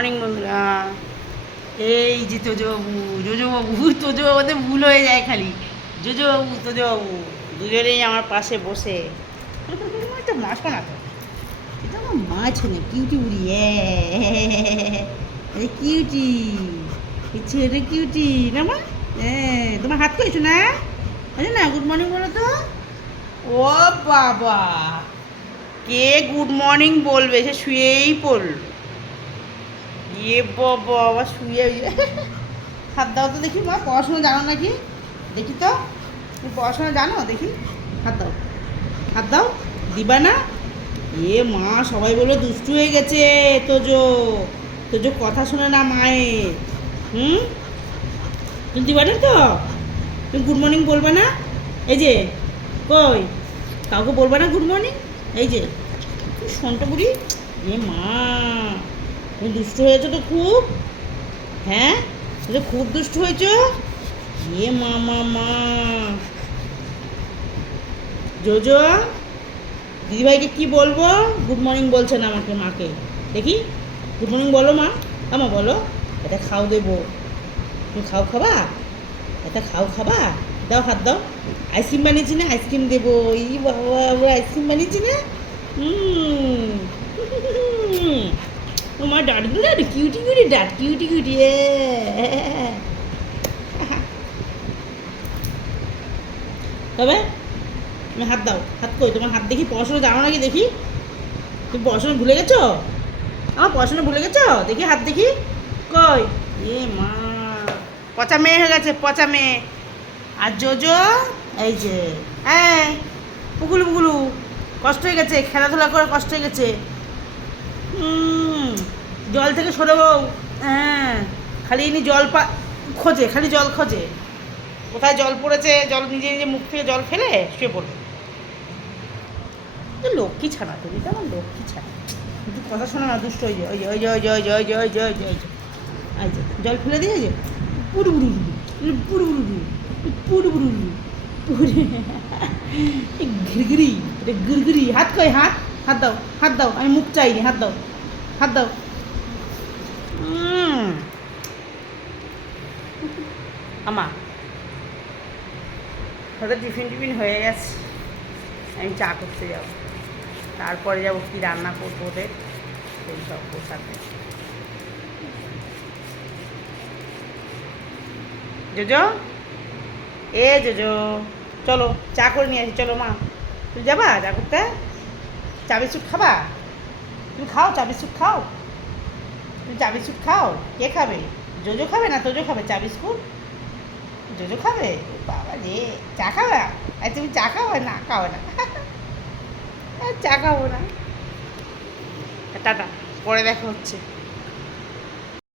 Morning বন্ধুরা। এই যে তোজবাবু, জোজবাবু, তোজবাবুতে ভুল হয়ে যায় খালি। জোজবাবু, তোজবাবু দুজনেই আমার পাশে বসে। একটা মাছ না তো, এটা আমার মাছ নেই। কিউটি উড়ি, কিউটি, ছেলে কিউটি না মা। তোমার হাত করেছো না? আছে না? গুড মর্নিং বলো তো। ও বাবা, কে গুড মর্নিং বলবে? সে শুয়েই পড়ল। ইয়ে বাবা, আবার শুয়ে হাত দাও তো দেখি। মা পড়াশোনা জানো নাকি? দেখি তো, তুমি পড়াশোনা জানো দেখি। হাত দাও, হাত দাও। দিবা না? এ মা, সবাই বলে দুষ্টু হয়ে গেছে। তোজো, তোজো কথা শোনে না মায়ের। হুম, তুমি দিবা না তো? তুমি গুড মর্নিং বলবে না? এই যে, কই, কাউকে বলবে না গুড মর্নিং? এই যে সন্ট বুড়ি। এ মা, তুমি দুষ্টু হয়েছো তো খুব। হ্যাঁ, তুমি তো খুব দুষ্টু হয়েছো। এ মা মা মা, জোজো দিদিভাইকে কি বলবো? গুড মর্নিং বলছে না আমাকে, মাকে দেখি। গুড মর্নিং বলো মা। আমা বলো, এটা খাও দেবো। তুমি খাও খাবা? এটা খাও খাবা? দাও, হাত দাও। আইসক্রিম বানিয়েছি না, আইসক্রিম দেবো। ই বাবা, আইসক্রিম বানিয়েছি না। তোমার ডাট গুলো কিউটি কিউটি ডাট, কিউটি কিউটি। তবে তুমি হাত দাও। হাত কই তোমার? হাত দেখি। পড়াশোনা জানো নাকি দেখি? তুমি পড়াশোনা ভুলে গেছো? আমার পড়াশোনা ভুলে গেছো? দেখি হাত দেখি। কই? এ মা, পচা মেয়ে হয়ে গেছে, পচা মেয়ে। আর জোজো, এই যে, হ্যাঁ, পুকুলু পুকুলু, কষ্ট হয়ে গেছে, খেলাধুলা করে কষ্ট হয়ে গেছে। জল থেকে সরে বউ। হ্যাঁ, খালি ইনি জল খোঁজে, খালি জল খোঁজে। কোথায় জল পড়েছে, জল নিজে নিজে মুখ থেকে জল ফেলে শুয়ে পড়বে। লক্ষ্মী ছানা, তুমি তো আমার লক্ষ্মী ছানা। কিন্তু কথা শোনো না, দুষ্ট হয়ে যায়। ওই যে ওই যে ওই যে ওই যে ওই যে ওই যে ওই যে ওই যে এই যে জল ফেলে দিয়ে যে পুরু পুরু পুরু পুরু পুরু পুরু ঘিরঘিরি, এটা ঘিরঘিরি। হাত কই? হাত, হাত দাও, হাত দাও। আমি মুখ চাইনি, হাত দাও, হাত দাও। আমা, হয়তো টিফিন টিফিন হয়ে গেছে। আমি চা করতে যাব, তারপরে যাবো কি রান্না করবো ওদের, সেই সব বসাতে। জোজো, এ জোজো, চলো চা করে নিয়ে আসি। চলো মা, তুমি যাবা চা করতে? চা বিস্কুট খাবা? তুমি খাও, চা বিস্কুট খাও। তুমি চা বিস্কুট খাও। কে খাবে? জোজো খাবে না তোজো খাবে চা বিস্কুট? জোজো খাবে? বাবা রে, চা খাবে? আর তুমি চা খাবে? না, খাবে না। চা খাবো না। টাটা, পরে দেখা হচ্ছে।